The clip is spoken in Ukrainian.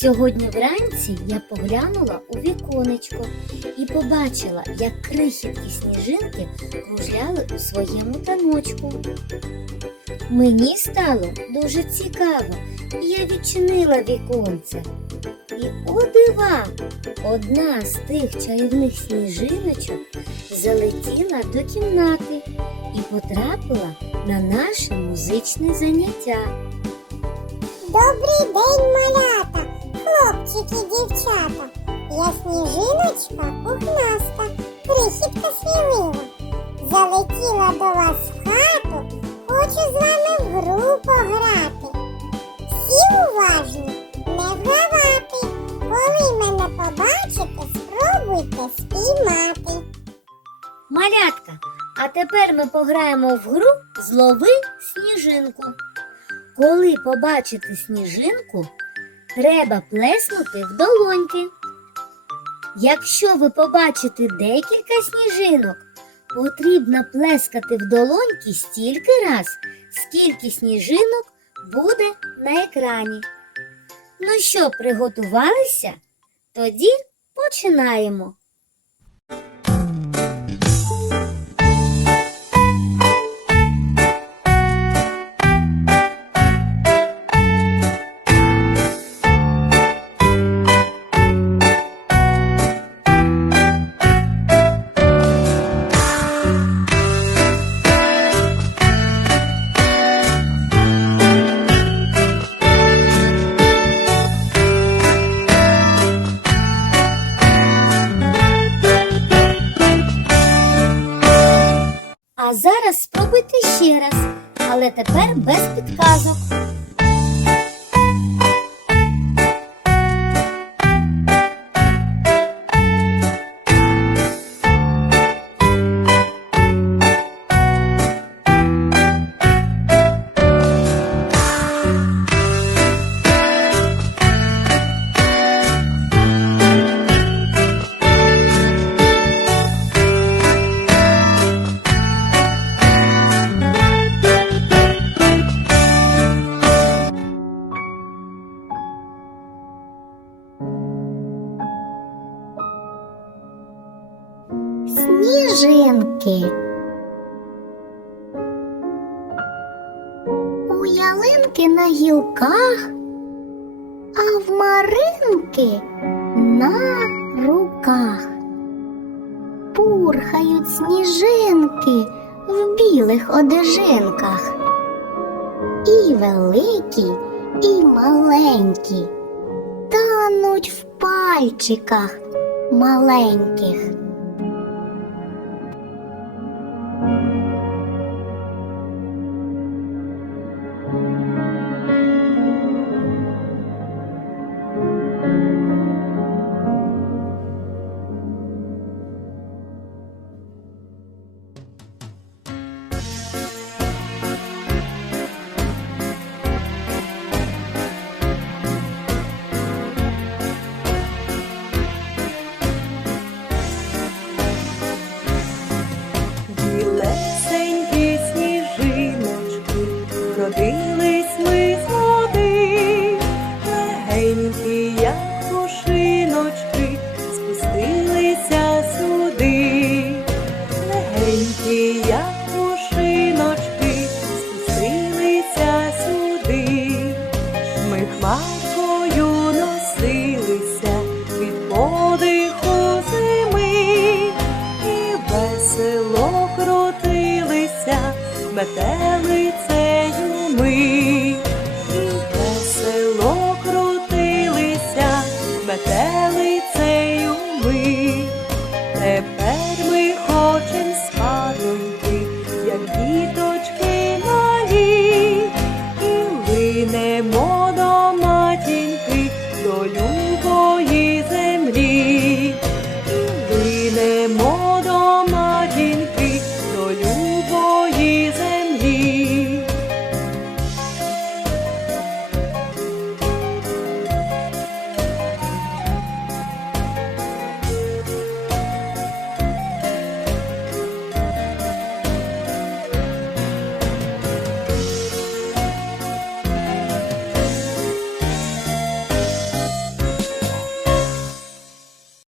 Сьогодні вранці я поглянула у віконечко і побачила, як крихіткі сніжинки кружляли у своєму таночку. Мені стало дуже цікаво, і я відчинила віконце. І о дива! Одна з тих чарівних сніжиночок залетіла до кімнати і потрапила на наше музичне заняття. Добрий день, малята, хлопчики, дівчата. Я сніжиночка пухнаста, крихітка смілива. Залетіла до вас в хату, хочу з вами в гру пограти. Всі уважні, не вгавати. Коли мене побачите, спробуйте спіймати. Малятка, а тепер ми пограємо в гру Злови сніжинку. Коли побачите сніжинку, треба плеснути в долоньки. Якщо ви побачите декілька сніжинок, потрібно плескати в долоньки стільки раз, скільки сніжинок буде на екрані. Ну що, приготувалися? Тоді починаємо. А зараз спробуйте ще раз, але тепер без підказок. Сніжинки. У ялинки на гілках, а в маринки на руках. Пурхають сніжинки в білих одежинках. І великі, і маленькі, тануть в пальчиках маленьких. Хмаркою носилися від подиху зими і весело крутилися метелицею ми,